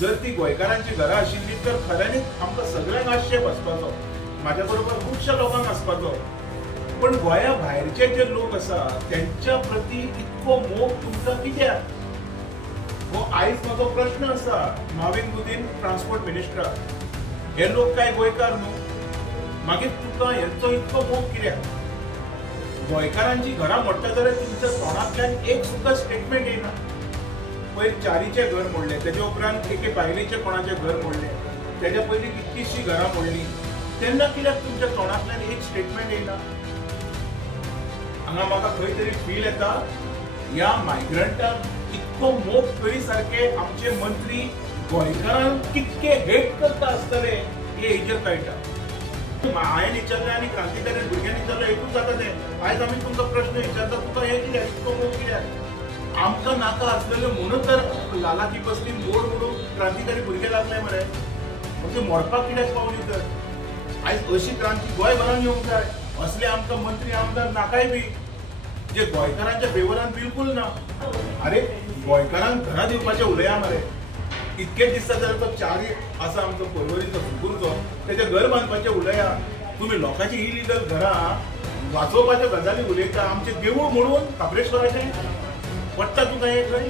जर ती गोंयकारांची घरां आशिल्ली तर खऱ्यांनीच आमकां सगळ्यांक आश्चर्य बसपाचो, म्हाज्या बरोबर खुबश्या लोकांक आसपाचो. पण गोंया भायरचे जे लोक आसा त्यांच्या प्रती इतको मोग तुमकां कित्याक? हो आयज म्हाजो प्रश्न आसा माविन गुदिन ट्रान्सपोर्ट मिनिस्टर. हे लोक काय गोंयकार न्हू? मागीर तुका हेंचो इतको मोग कित्याक? गोंयकारांची घरां म्हणटा जाल्यार तुमच्या तोंडांतल्यान एक सुद्दां स्टेटमेंट येना. पयर चारीचे घर मोडले, तेजे उपरांत एके बायलेचे कोणाचे घर मोडले, तेज्या पयलीं कितकीशी घरां मोडली. तेन्ना कित्याक तुमच्या तोंडांतल्यान एक स्टेटमेंट येना? हांगा म्हाका खंय तरी फील येता ह्या मायग्रंटांक इतको मोग करी सारके आमचे मंत्री गोंयकारांक कितके हेट करता आसतले हे हेजेर कळटा. हांवें विचारलें आनी क्रांतिकारी भुरग्यांनी विचारलें, एकूच जाता तें. आयज आमी तुमकां प्रश्न विचारता, तुका हें कित्याक इतको मोग कित्याक? आमकां नाका आसलेलें म्हणून तर लाला की बसली मोड मोडून क्रांतिकारी भुरगे लागले मरे. म्हणजे मोडपाक कित्याक पावली तर? आयज अशी क्रांती गोंयभरान येवंक जाय. असले आमकां मंत्री आमदार नाकाय बी जे गोंयकारांच्या फेवरान बिलकुल ना. अरे गोंयकारांक घरां दिवपाचें उलया मरे. इतकेच दिसता जाल्यार तो चारी आसा आमचो पर्वरीचो सुगुरचो, तेजें घर बांदपाचें उलया. तुमी लोकांची इलिगल घरां वाचोवपाच्यो गजाली उलयता. आमचे देवूळ म्हणून काब्रेश्वराचें पडटा तुका हे खंय?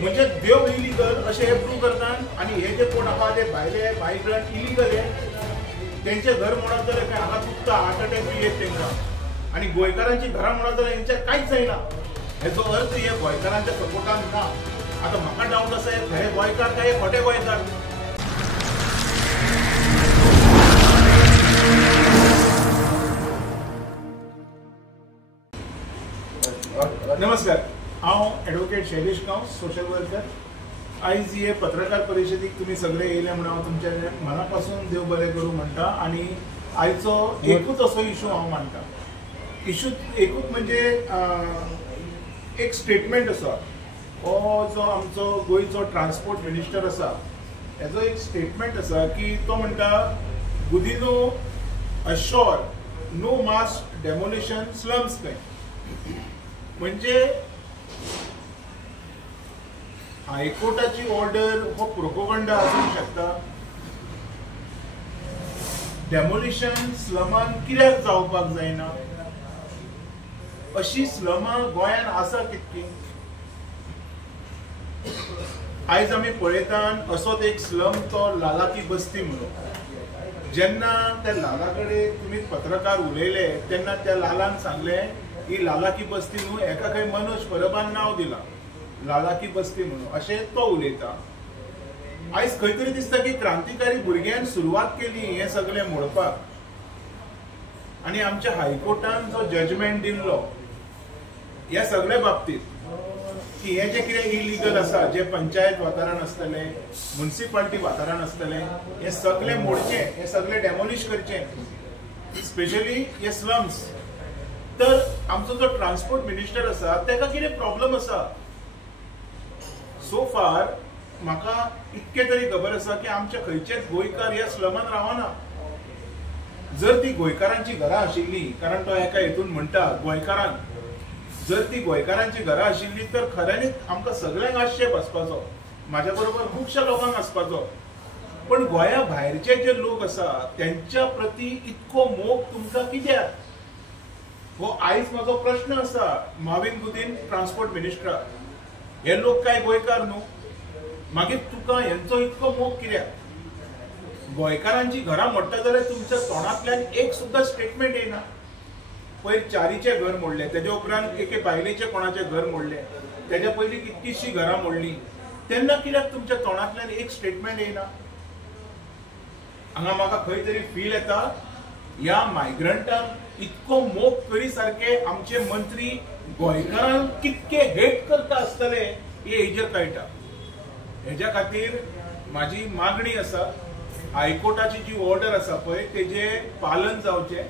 म्हणजे देव इलिगल अशें हे प्रूव करतात आनी हे जे कोण आहा ते भायले मायग्रंट इलिगल हे तेंचे घर म्हणत जाल्यार काय हांगा चुकता, हार्ट अटॅक बी येत तेंकां. आनी गोंयकारांची घरां म्हणत जाल्यार हेंचें कांयच जायना. हेचो अर्थ हे गोंयकारांच्या सपोर्टान ना. आता म्हाका डावट आसा हे खरे गोंयकार काय हे खोटे गोंयकार? नमस्कार, हांव एडवोकेट शैलेश गांव, सोशल वेलफेअर. आयज हे पत्रकार परिशदेक तुम्ही सगळे येयले म्हणून हांव तुमच्या मनापासून देव बरें करूं म्हणटा. आनी आयचो एकूच असो इशू हांव मानता. इशू एकूच म्हणजे एक स्टेटमेंट आसा. हो जो आमचो गोंयचो ट्रान्सपोर्ट मिनिस्टर आसा हेजो एक स्टेटमेंट आसा की तो म्हणटा गुदिनो अश्योर नो मास डेमोलिशन स्लम्स काय. म्हणजे हायकोर्टाची ऑर्डर हो प्रोपोगंडा आसूंक शकता. डेमोलिशन स्लमान कित्याक जावपाक जायना? अशी स्लमां गोंयान आसा कितकी? आयज आमी पळयतात असोच एक स्लम तो लाला की बस्ती म्हणून. जेन्ना त्या लाला कडेन तुमी पत्रकार उलयले तेन्ना त्या लालान सांगलें ही लाला की बस्ती न्हू, एका खंय मनोज परबान नांव दिलां लाला की बस्ती म्हणून, अशें तो उलयता. आयज खंय तरी दिसता की क्रांतिकारी भुरग्यान सुरवात केली हें सगळें मोडपाक. आनी आमच्या हायकोर्टान जो जजमेंट दिल्लो ह्या सगळ्या बाबतींत की हे जे कितें इलिगल आसा, जे पंचायत वाठारान आसतले, म्युनिसिपालिटी वाठारान आसतले, हे सगळे मोडचे, हे सगळे डेमोलिश करचे, स्पेशली हे स्लम्स. तर आमचो जो ट्रान्सपोर्ट मिनिस्टर आसा तेका कितें प्रॉब्लेम आसा? सो फार म्हाका इतके तरी खबर आसा की आमचे खंयचेच गोंयकार ह्या स्लमान रावना. जर ती गोंयकारांची घरां आशिल्ली, कारण तो एका हेतून म्हणटा गोंयकारांक, जर ती गोंयकारांची घरां आशिल्ली तर खऱ्यांनीच आमकां सगळ्यांक आश्चर्य बसपाचो, म्हाज्या बरोबर खुबश्या लोकांक आसपाचो. पण गोंया भायरचे जे लोक आसा त्यांच्या प्रती इतको मोग तुमकां कित्याक? हो आयज म्हाजो प्रश्न आसा माविन गुदिन ट्रान्सपोर्ट मिनिस्टर. हे लोक काय गोंयकार न्हू? मागीर तुका हेंचो इतको मोग कित्याक? गोंयकारांची घरां म्हणटा जाल्यार तुमच्या तोंडांतल्यान एक सुद्दां स्टेटमेंट येना. पयर चारीचे घर मोडले, तेजे उपरांत एके बायलेचे कोणाचे घर मोडले, तेज्या पयलीं कितकीशी घरां मोडली. तेन्ना कित्याक तुमच्या तोंडांतल्यान एक स्टेटमेंट येना? हांगा म्हाका खंय तरी फील येता ह्या मायग्रंटांक इतको मोग करी सारके आमचे मंत्री गोंयकारांक कितके हेट करता आसतले हे हेजेर कळटा. हेज्या खातीर म्हाजी मागणी आसा, हायकोर्टाची जी ऑर्डर आसा पळय तेजे पालन जावचें.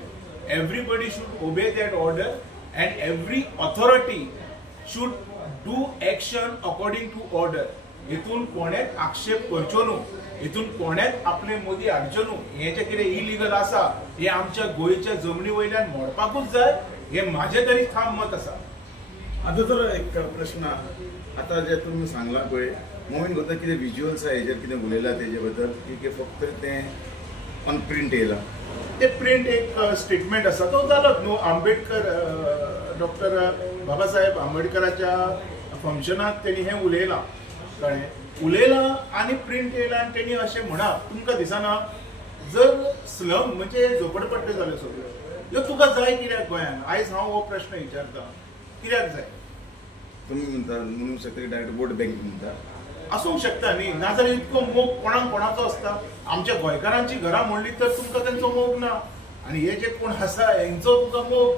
Everybody should obey that order and every authority should do action according to order. हितून कोणेच आक्षेप करचो न्हू, हितून कोणेच आपले मोदी हाडच्यो न्हू. हे जे कितें इलिगल आसा हे आमच्या गोंयच्या जमनी वयल्यान मोडपाकूच जाय, हे म्हाजें तरी ठाम मत आसा. आता तर एक प्रश्न, आता जे तुम्ही सांगला पळय मोहीन करता कितें विज्युअल्स आहा हेजेर कितें उलयलां तेजे बद्दल की फक्त तें ऑन प्रिंट येयलां? ते प्रिंट एक स्टेटमेंट आसा तो जालोच न्हू. आंबेडकर डॉक्टर बाबासाहेब आंबेडकराच्या फंक्शनाक तेणी हें उलयलां, कळ्ळें, उलयलां आनी प्रिंट येयलां आनी तेणी अशें म्हणा. तुमकां दिसना जर स्लम म्हणजे झोपडपट्ट्यो जाल्यो सगळ्यो, ह्यो तुका जाय कित्याक गोंयांत? आयज हांव हो प्रश्न विचारता, कित्याक जाय? तुम्ही म्हणता म्हणूंक शकता की डायरेक्ट वोट बँक म्हणटा, आसूंक शकता न्ही. नाजाल्यार इतको मोग कोणाचो आसता? आमच्या गोंयकारांची घरां म्हणली तर तुमकां तेंचो मोग ना, आनी हे जे कोण आसा हेंचो तुका मोग.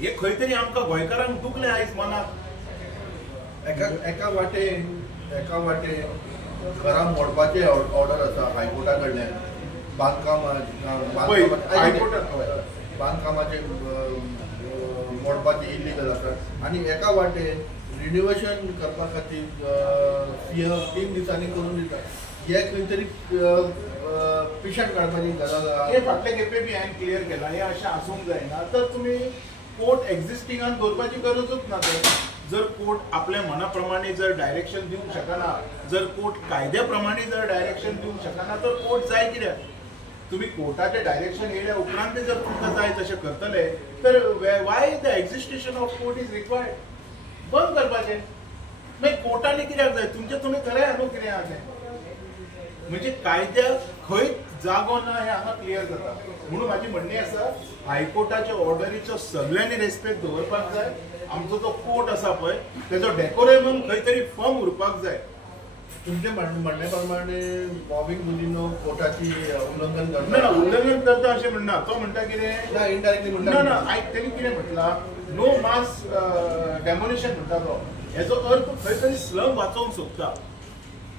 हे खंय तरी आमकां गोंयकारांक दुखलें आयज मनाक. एका वाटे घरां मोडपाचे ऑर्डर आसा हायकोर्टा कडल्यान, बांदकामाचे मोडपाचे इलिगल आसा, आनी एका वाटे रिन्युवेशन करपा खातीर सीएम 3 दिसांनी करून दिता. हे खंय तरी पिशेंट काडपाची गरज आहा. हे फाटले खेपे बी हांवें क्लियर केला, हे अशें आसूंक जायना. तर तुमी कोर्ट एक्झिस्टिंगान दवरपाची गरजूच ना. जर कोर्ट आपल्या मना प्रमाणे जर डायरेक्शन दिवंक शकना, जर कोर्ट कायद्या प्रमाणे जर डायरेक्शन दिवंक शकना, तर कोर्ट जाय कित्याक? तुम्ही कोर्टाचे डायरेक्शन येयल्या उपरांत जर तुमकां जाय तशें करतले तर why the existence of court is required? बंद करपाचें. मागीर कोर्टाने कित्याक जाय? तुमी खरें न्हू कितें आहा तें. म्हणजे कायद्याक खंय जागो ना हें हांगा क्लियर जाता. म्हणून म्हाजी म्हणणी आसा, हायकोर्टाच्या ऑर्डरीचो सगळ्यांनी रेस्पेक्ट दवरपाक जाय. आमचो जो कोर्ट आसा पळय तेजो डेकोरेमम खंय तरी फर्म उरपाक जाय. तुमचे म्हणणे प्रमाणे बॉबिंग मुलीनो कोर्टाची उल्लंघन करता. ना उल्लंघन करता अशें म्हणना. तो म्हणटा कितें, ना इनडायरेक्टली म्हणटा ना तेणी कितें म्हटलां, नो मास डेमोलिशन म्हणटा तो. हेजो अर्थ खंय तरी स्लम वाचोवंक सोदता.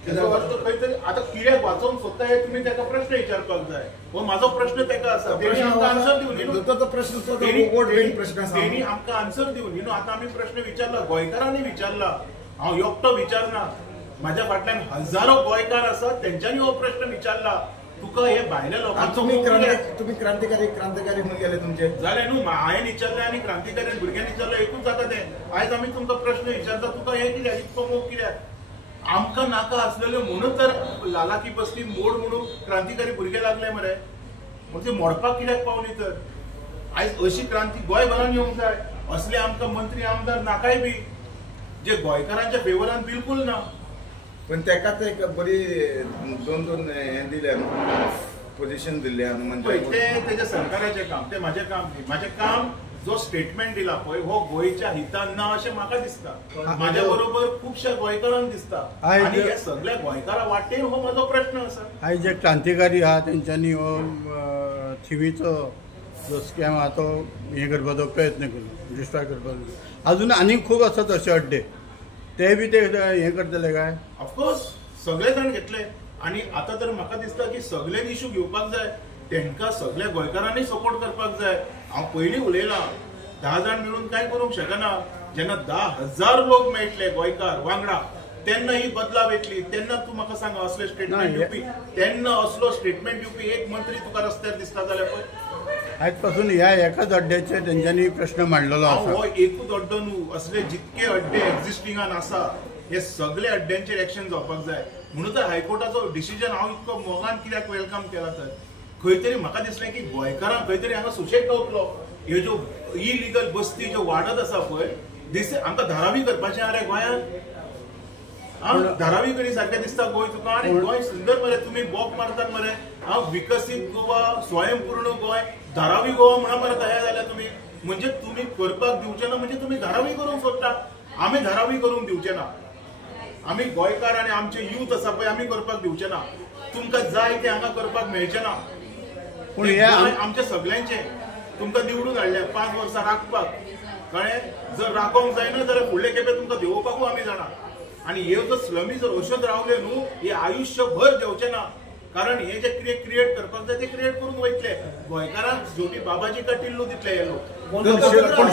हेजो अर्थ खंय तरी आतां कित्याक वाचोवंक सोदता हे तुमी ताका प्रश्न विचारपाक जाय. हो म्हाजो प्रश्न ताका आसा. तेणी आमकां आन्सर दिवं न्ही. तेणी आमकां आन्सर दिवं न्ही. आतां आमी प्रश्न विचारला, गोंयकारांनी विचारला, हांव एकटो विचारना. माझ्या फाटल्यान हजारो गोंयकार आसात, तेंच्यांनी हो प्रश्न विचारला. तुका हे भायल्या लोकांचो तुम्ही क्रांतिकारी म्हणून गेले तुमचे जालें न्हू. हांवें विचारलें आनी क्रांतिकारी भुरग्यांनी विचारलें, एकूच जाता तें. आयज आमी तुमकां प्रश्न विचारता, तुका हे कित्याक इतको मोग कित्याक? आमकां नाका आसलेल्यो म्हणून तर लाला की बस्ती मोड म्हणून क्रांतिकारी भुरगे लागले मरे. म्हणजे मोडपाक कित्याक पावली? तर आयज अशी क्रांती गोंयभरान येवंक जाय. असले आमकां मंत्री आमदार नाकाय बी, जे गोंयकारांच्या फेवरान बिलकुल ना. पण तेकाच एक बरी दोन हें दिल्या, पोजिशन दिल्या. म्हणजे तेजे सरकाराचें काम, ते म्हाजें काम न्ही. म्हाजें काम जो स्टेटमेंट दिला पळय हो गोंयच्या हितान ना अशें म्हाका दिसता. म्हाज्या बरोबर खुबश्या गोंयकारांक दिसता. आनी हे सगळ्या गोंयकारां वाटेन हो म्हजो प्रश्न आसा. आयज जे क्रांतिकारी आहा तेंच्यांनी हो थिवीचो जो स्कॅम आहा तो हें करपाचो प्रयत्न केलो, डिस्ट्रॉय करपाचो. अजून आनीक खूब आसात अशे अड्डे, ते बी ते हें करतले काय? ऑफकोर्स सगळे जाण घेतले. आनी आतां तर म्हाका दिसता की सगळ्यांनी इशू घेवपाक जाय. तेंकां सगळ्या गोंयकारांनी सपोर्ट करपाक जाय. हांव पयलीं उलयलां, 10 जाण मेळून कांय करूंक शकना. जेन्ना 10,000 लोक मेळटले गोंयकार वांगडा, तेन्ना ही बदलाव येतली. तेन्ना तूं म्हाका सांग असले स्टेटमेंट दिवपी, तेन्ना असलो स्टेटमेंट दिवपी एक मंत्री तुका रस्त्यार दिसता जाल्यार पळय. आयज पासून ह्या एकाच अड्ड्याचे तेंच्यांनी प्रश्न मांडलेलो आसा. हो एकूच अड्डो न्हू, असले जितके अड्डे एक्झिस्टिंगान आसा हे सगळे अड्ड्यांचेर एक्शन जावपाक जाय. म्हणून तर हायकोर्टाचो डिसिजन हांव इतको मोगान कित्याक वेलकम केला. तर खंय तरी म्हाका दिसलें की गोंयकारांक खंय तरी हांगा सुशेग गावतलो. ह्यो ज्यो इलिगल बस्ती ज्यो वाडत आसा पळय, आमकां धारावी करपाचें आरे गोंयांत. धारावी करी सारकें दिसता गोंय तुका. आनी गोंय सुंदर मरे, तुमी बोक मारतात मरे. विकसीत गोवा, स्वयंपूर्ण गोंय, धारावी गोवा म्हणा मरे तयार जाल्या तुमी. म्हणजे तुमी करपाक दिवचे ना, म्हणजे तुमी धारावी करूंक सोदता. आमी धारावी करूंक दिवचे ना. आमी गोंयकार आनी आमचे यूथ आसा पळय, आमी करपाक दिवचे ना. तुमकां जाय ते हांगा करपाक मेळचें ना. पूण हे आमचे सगळ्यांचे तुमकां निवडून हाडले 5 वर्सां राखपाक, कळ्ळें? जर राखोवंक जायना जाल्यार फुडले खेपे तुमकां देंवोवपाकूय आमी जाणा. आनी ह्यो जर स्लमी जर अश्योच रावले न्हू, हे आयुश्यभर देंवचे ना. कारण हे जे कितें क्रिएट करपाक जाय ते क्रिएट करून वयतले. गोंयकारांक शेवटी बाबाजी का टिल्लू दितले हे लोक. पण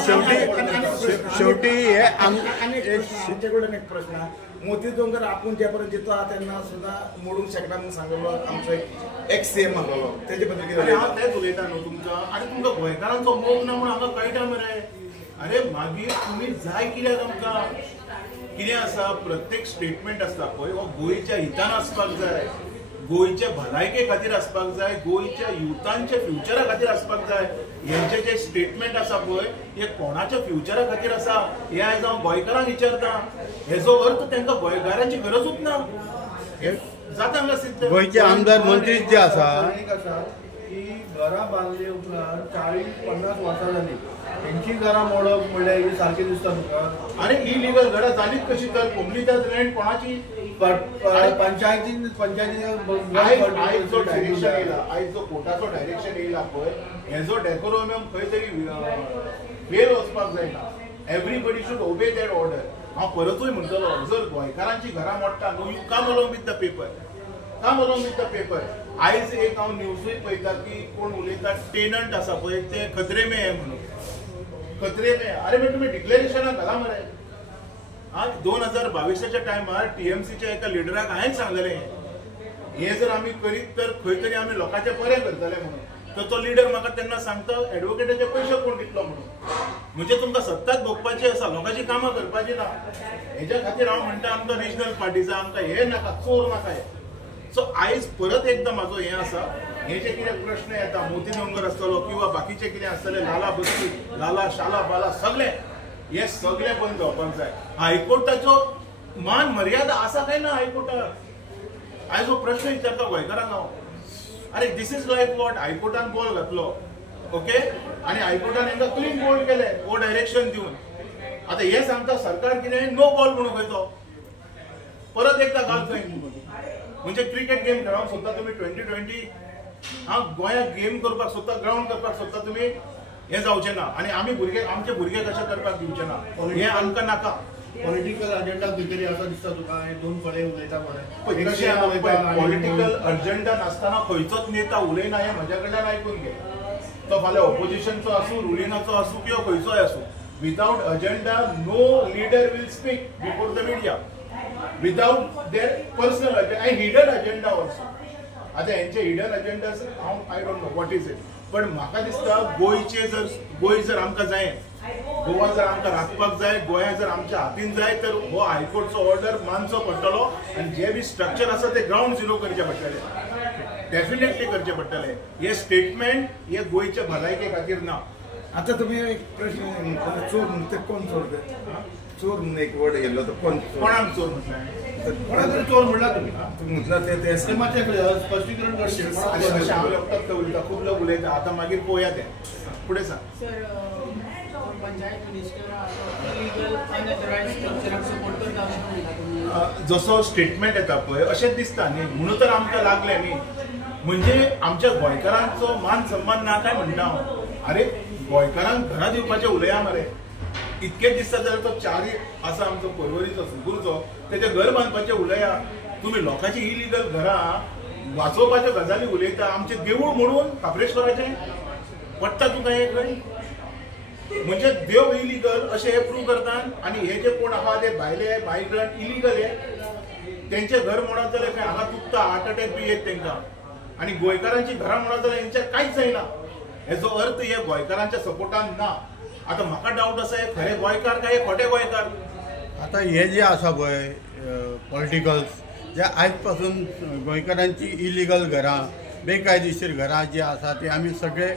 शेवटी हे आमचे कडल्यान एक प्रश्न, मोती दोंगर आपूण जे पर्यंत दिता तेन्ना सुद्दां मोडूंक शकना म्हणून सांगलो आमचो एक सीएम आहलो. तेजे बद्दल कितें? हांव तेच उलयता न्हू तुमकां. आनी तुमकां गोंयकारांचो मोग ना म्हणून हांगा कळटा मरे. अरे मागीर तुमी जाय कित्याक आमकां? कितें आसा प्रत्येक स्टेटमेंट आसता पळय हो गोंयच्या हितान आसपाक जाय, गोंयच्या भलायके खातीर आसपाक जाय, गोंयच्या युथांच्या फ्युचरा खातीर आसपाक जाय. हेंचे जे स्टेटमेंट आसा पळय हे कोणाच्या फ्युचरा खातीर आसा हे आयज हांव गोंयकारांक विचारता. हेजो अर्थ तांकां गोंयकारांची गरजूच ना. जाता हांगा सिद्ध गोंयचे आमदार मंत्री जे आसा की घरां बांदले उपरांत 40-50 वर्सां जाली, तेंची घरां मोडप म्हणल्यार ही सारकें दिसता तुका? अरे इलिगल घरां जालीच कशी तर कोंकणीच्याच लँड कोणाची पंचायतीन आयज जो डायरेक्शन येयला, आयज जो कोर्टाचो डायरेक्शन येयला पळय हेजो डेकोरमियम खंय तरी फेल वचपाक जायना. Everybody should obey that order. हांव परतूय म्हणटलो जर गोंयकारांची घरां मोडटा no you come along with the paper, come along with the paper. आयज एक हांव न्यूजूय पळयता की कोण उलयता टेनंट आसा पळय ते खत्रे में हे म्हणून खत्रे में. अरे मागीर तुमी डिक्लेरेशनां घाला मरे. 2022च्या टायमार टीएमसीच्या एका लिडराक हांवें सांगलेलें हे जर आमी करीत तर खंय तरी आमी लोकांचें बरें करतले म्हणून. तर तो लिडर म्हाका तेन्ना सांगता एडवोकेटाचे पयशे कोण दितलो म्हणून. म्हणजे तुमकां सत्ताच भोगपाची आसा, लोकांची कामां करपाची ना. हेच्या खातीर हांव म्हणटा आमकां रिजनल पार्टीजा आमकां हे नाका, चोर नाका हे. सो आयज परत एकदां म्हाजो हें आसा, हे जे कितें प्रश्न येता मोती दोंगर आसतलो किंवा बाकीचे कितें आसतले लाला बस्ती लाला शाला बाला सगळे हे सगळे बंद जावपाक जाय. हायकोर्टाचो मान मर्यादा आसा काय ना हायकोर्टाक? आयज हो प्रश्न विचारता गोंयकारांक हांव. अरे दिस इज लायक वॉट हायकोर्टान बॉल घातलो ओके आनी हायकोर्टान हांकां क्लीन बोल्ड केले हो डायरेक्शन दिवन. आतां हे सांगता सरकार कितें नो बॉल म्हणून खंयचो परत एकदा घाल थंय. म्हणजे क्रिकेट गेम खेळोंक सोदता तुमी 2020 गोंयांत गेम करपाक सोदता, ग्राउंड करपाक सोदता तुमी, हे जावचें ना. आनी आमी भुरगे आमचे भुरगे कशे करपाक दिवचे ना हे आमकां नाका. पॉलिटिकल अजेंडा खंय तरी आसा दिसता तुका? हे दोन फळे उलयता मरे. पॉलिटिकल अजेंडा नासतना खंयचोच नेता उलयना हे म्हज्या कडल्यान आयकून घे. तो फाल्यां ऑपोजिशनचो आसूं, रुलिंगाचो आसूं किंवा खंयचोय आसूं, without agenda no leader will speak before the media without their personal agenda and hidden agenda also. आतां हेंचे हिडन अजेंडाज हांव I don't know what is it. पण म्हाका दिसता गोंय जर आमकां जाय, गोवा जर आमकां राखपाक जाय, गोंया जर आमच्या हातीन जाय तर हो हायकोर्टचो ऑर्डर मानचो पडटलो आनी जे बी स्ट्रक्चर आसा ते ग्राउंड झिरो करचे पडटले, डेफिनेटली करचे पडटले. हे स्टेटमेंट हे गोंयच्या भलायके खातीर ना. आता तुम्ही एक प्रश्न चोर म्हणते कोण चोर ते? चोर म्हणून एक वर्ड गेलो तर कोण कोणाक चोर म्हटलें? कोणा तरी चोर म्हणला तुम्ही म्हटलं ते स्पष्टीकरण करचे. हांव लॅपटॉप उलयता, खूब लोक उलयता. आतां मागीर पळोवया ते फुडें सांग. सर पंचायत मिनिस्टर सपोर्ट करता जसो स्टेटमेंट येता पळय अशेंच दिसता न्ही म्हणून तर आमकां लागले न्ही. म्हणजे आमच्या गोंयकारांचो मान सन्मान ना काय म्हणटा हांव. अरे गोंयकारांक घरां दिवपाचें उलया मरे. इतकेच दिसता जाल्यार तो चारी आसा आमचो पर्वरीचो सुगुरचो तेजे घर बांदपाचें उलया. तुमी लोकांची इलिगल घरां वाचोवपाच्यो गजाली उलयता. आमचे देवूळ मोडून काब्रेश्वराचें पडटा तुका हे खंय? म्हणजे देव इलिगल अशें हे प्रूव करतात आनी हे जे कोण आहा ते भायले मायग्रंट इलिगल हे तेंचे घर मोडत जाल्यार खंय हांगा तुपता हार्ट अटॅक बी येत तांकां. आनी गोंयकारांची घरां मोडत जाल्यार हेंचें कांयच जायना. हेजो अर्थ हे गोंयकारांच्या सपोर्टान ना. आता म्हाका डावट आसा हे खरे गोंयकार काय हे खोटे गोंयकार? आता हे जे आसा पळय पॉलिटिकल्स जे आयज पासून गोंयकारांची इलिगल घरां बेकायदेशीर घरां जी आसा ती आमी सगळे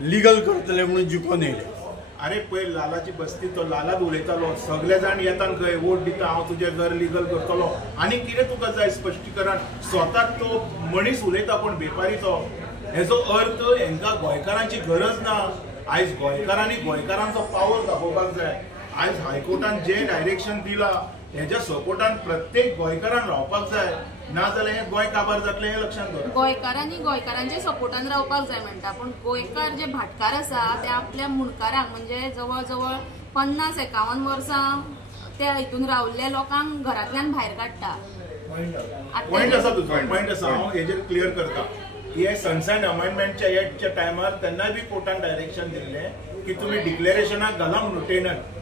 लिगल करतले म्हणून जिखून येयले. अरे पळय लालाची बस्ती तो लालाच उलयतालो. सगळे जाण येतात खंय वोट दिता हांव तुजें घर लिगल करतलो. आनी कितें तुका जाय स्पश्टीकरण? स्वताच तो मनीस उलयता कोण बेपारीचो. हेजो अर्थ हांकां गोंयकारांची गरज ना. आयज गोंयकारांनी गोंयकारांचो पावर दाखोवपाक जाय. आयज हायकोर्टान जे डायरेक्शन दिला हेज्या सपोर्टान प्रत्येक गोंयकारान रावपाक जाय. नाजाल्यार हे गोंय काबार जातलें हे लक्षांत दवरा. गोंयकारांनी गोंयकारांच्या सपोर्टान रावपाक जाय म्हणटा पूण गोंयकार जे भाटकार आसा ते आपल्या मुणकारांक म्हणजे जवळ जवळ 50-51 वर्सां त्या हितून रावल्ल्या लोकांक घरांतल्यान भायर काडटा. पॉयंट आसा तुजो, पॉयंट आसा. हांव हेजेर क्लियर करता. हे सनसायन अमेंडमेंटच्या एक्टच्या टायमार तेन्नाय बी कोर्टान डायरेक्शन दिल्लें की तुमी डिक्लेरेशनाक घाला म्हणून टेनंट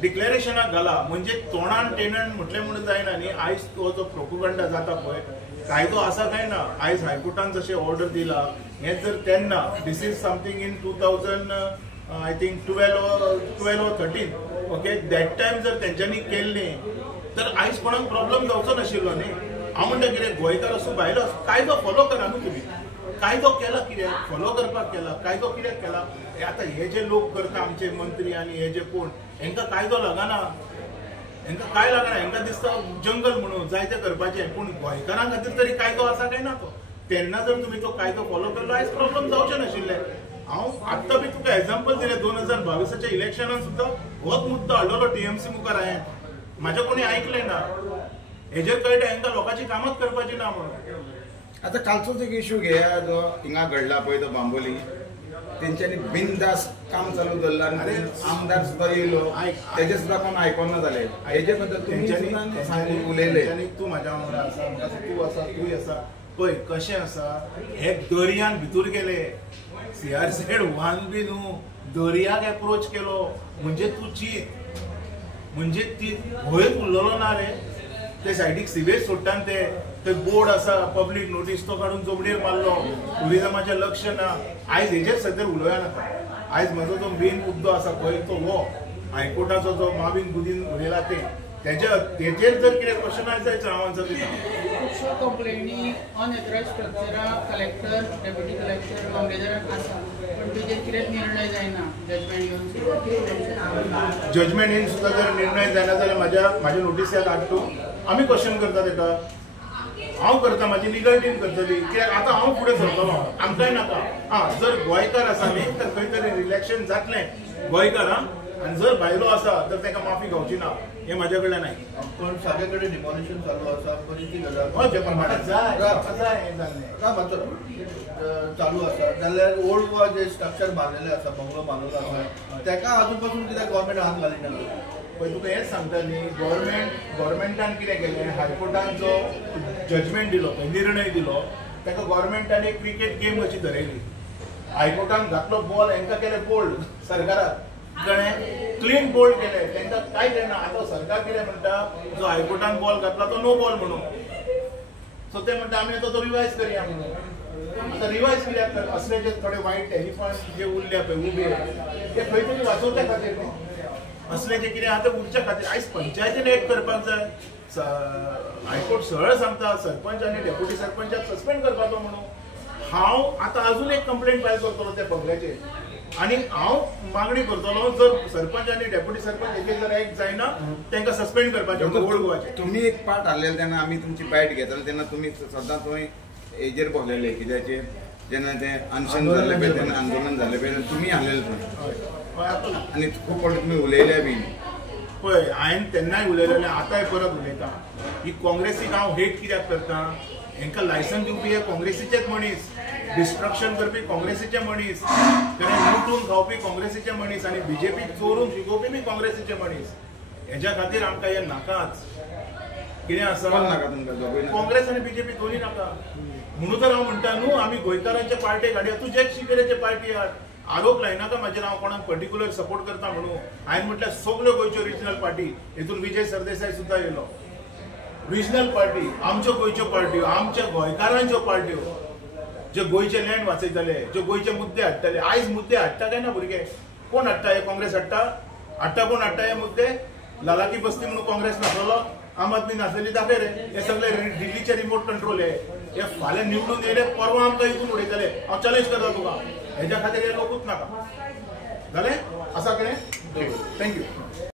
डिक्लेरेशनाक घाला. म्हणजे तोंडान टेनंट म्हटलें म्हणून जायना न्ही. आयज तो जो प्रोपोगंडा जाता पळय कायदो आसा काय ना. आयज हायकोर्टान जशें ऑर्डर दिला हें जर तेन्ना this is something in 2000 I think 12 or 13 okay that time जर तेंच्यांनी केल्लें तर आयज कोणाक प्रॉब्लेम जावचो नाशिल्लो न्ही. हांव म्हणटा कितें गोंयकार असो भायलो असो कायदो फॉलो करा न्हू तुमी. कायदो केला कित्याक फॉलो करपाक केला. कायदो कित्याक केला आतां हे जे लोक करता आमचे मंत्री आनी हे जे कोण हेंकां कायदो लागना. हेंकां काय लागना. हेंकां दिसता जंगल म्हणून जाय तें करपाचें. पूण गोंयकारां खातीर तरी कायदो आसा काय ना तो. तेन्ना जर तुमी तो कायदो फॉलो केलो आयज प्रॉब्लेम जावचें नाशिल्लें. हांव आत्तां बी तुका एग्जाम्पल दिलें 2022च्या इलेक्शनान सुद्दां होच मुद्दो हाडलेलो टीएमसी मुखार हांवें. म्हाजें कोणी आयकलें ना. हेजेर कळटा हेंकां लोकांची कामच करपाची ना म्हणून. आता कालचोच एक इश्यू घेया जो हिंगा घडला पळय तो बांबोली तेंच्यांनी बिनदास काम चालू दवरला आनी आमदार सुद्दां येयलो तेजे सुद्दां कोण आयकोना जाले. हेजे बद्दल तेंच्यांनी सांगून उलयले. तूं म्हाज्या वांगडा आसा म्हाका तूं आसा तूंय आसा पळय कशें आसा. हे दर्यान भितूर गेले. CR-1 बी न्हू दर्याक एप्रोच केलो म्हणजे तूं चित. म्हणजे ती भंयच उरलेलो ना रे. ते सायडीक सिवेज सोडटा ते बोर्ड आसा पब्लीक नोटीस तो काडून जमनीर मारलो. टुरिजमाचें लक्ष ना. आयज हेजेर सद्या उलोवया नाका. आयज म्हजो जो मेन मुद्दो आसा पळय तो हो हायकोर्टाचो जो माविन गुदीन उलयला तेजेर जर कितें क्वेश्चन जायचं हांव आन्सर दिता. खुबश्यो कंप्लेनी अनएथरायज्ड स्ट्रक्चरा कलेक्टर डेप्युटी कलेक्टर काँग्रेसांत आसा पण तेजेर कितेंच निर्णय जायना. जजमेंट घेवन जजमेंट येवन सुद्दां जर निर्णय जायना जाल्यार म्हाज्या नोटिसाक धाड तूं. आमी क्वेश्चन करता तेका. हांव करता म्हाजी लिगल टीम करतली. कित्याक आतां हांव फुडें सरतलो आमकांय नाका. जर गोंयकार आसा न्ही तर खंय तरी रिलॅक्शन जातलें गोंयकारां. आनी जर भायलो आसा तर ताका माफी गावची ना. हे म्हाज्या कडल्यान नाही. पण सगळे कडेन डिमॉलिशन चालू आसा बरी ती गजाल चालू आसा जाल्यार ओल्ड गोवा जे स्ट्रक्चर बांदलेले आसा बंगलो बांदलेलो आसा तेका आजून पासून कित्याक गव्हर्मेंट हात घालिना. पळय तुका हेंच सांगता न्ही गव्हर्मेंटान कितें केलें हायकोर्टान जो जजमेंट दिलो पळय निर्णय दिलो ताका गव्हर्मेंटान एक क्रिकेट गेम अशी धरयली. हायकोर्टान घातलो बॉल हेंकां केलें बोल्ड सरकाराक कळ्ळें क्लीन बोल्ड केलें. तांकां काय केन्ना आतां सरकार कितें म्हणटा जो हायकोर्टान बॉल घातला तो नो बॉल म्हणून. सो ते म्हणटा आमी आतां तो रिवायज करया म्हणून. आतां रिवायज कित्याक असले जे थोडे वायट टेलिफोन जे उरल्या पळय उबे ते खंय तरी वाचोवच्या खातीर न्ही. असले जे कितें आतां उरच्या खातीर आयज पंचायतीन एक करपाक जाय. हायकोर्ट सरळ सांगता सरपंच आनी डेप्युटी सरपंचाक सस्पेंड करपाचो म्हणून. हांव आतां अजून एक कंप्लेंट फायल करतलो त्या बंगल्याचेर. आनी हांव मागणी करतलो जर सरपंच आनी डेप्युटी सरपंच हेजेर जर एक जायना तांकां सस्पेंड करपाचें ओल्ड गोवाचें. तुम्ही एक पार्ट हाडलेले तेन्ना आमी तुमची बायट घेतले तेन्ना तुमी सद्दां थंय हेजेर बसलेले कित्याचेर जेन्ना ते अनशन जाल्ले पळय तेन्ना आंदोलन जाल्लें पळय तुमी हाडलेले थंय आनी खूब फावटी तुमी उलयल्या बी. पळय हांवें तेन्नाय उलयलेलें आतांय परत उलयतां ही काँग्रेसीक हांव हेट कित्याक करता. हेंकां लायसन दिवपी हे काँग्रेसीचेच मनीस. डिस्ट्रक्शन करपी काँग्रेसीचे मनीस. लुटून खावपी काँग्रेसीचे मनीस आनी बीजेपी चोरून शिकोवपी बी काँग्रेसीचे मनीस. हेज्या खातीर आमकां हे नाकाच. कितें आसा काँग्रेस आनी बीजेपी दोनूय नाका. म्हणून तर हांव म्हणटा न्हू आमी गोंयकारांचे पार्टी हाडया. तूं जे शिकेरेचे पार्टी हाड. आरोप लायनाका म्हाजेर हांव कोणाक पर्टिक्युलर सपोर्ट करता म्हणून. हांवें म्हटल्यार सगळ्यो गोंयच्यो रिजनल पार्टी हेतून विजय सरदेसाय सुद्दां येयलो. रिजनल पार्टी आमच्यो गोंयच्यो पार्ट्यो आमच्या गोंयकारांच्यो पार्ट्यो जे गोंयचे लँड वाचयतले जे गोंयचे मुद्दे हाडटले. आयज मुद्दे हाडटा काय ना भुरगे कोण हाडटा. हे काँग्रेस हाडटा कोण हाडटा हे मुद्दे. लालाकी बस्ती म्हणून काँग्रेस नासलो आम आदमी नासलेली दाखय रे. हे सगळे दिल्लीचे रिमोट कंट्रोल हे फाल्यां निवडून येयले परवा आमकां हितून उडयतले. हांव चॅलेंज करता तुका. हेज्या खातीर हे लोकूच नाका. जालें आसा कितें. थँक्यू.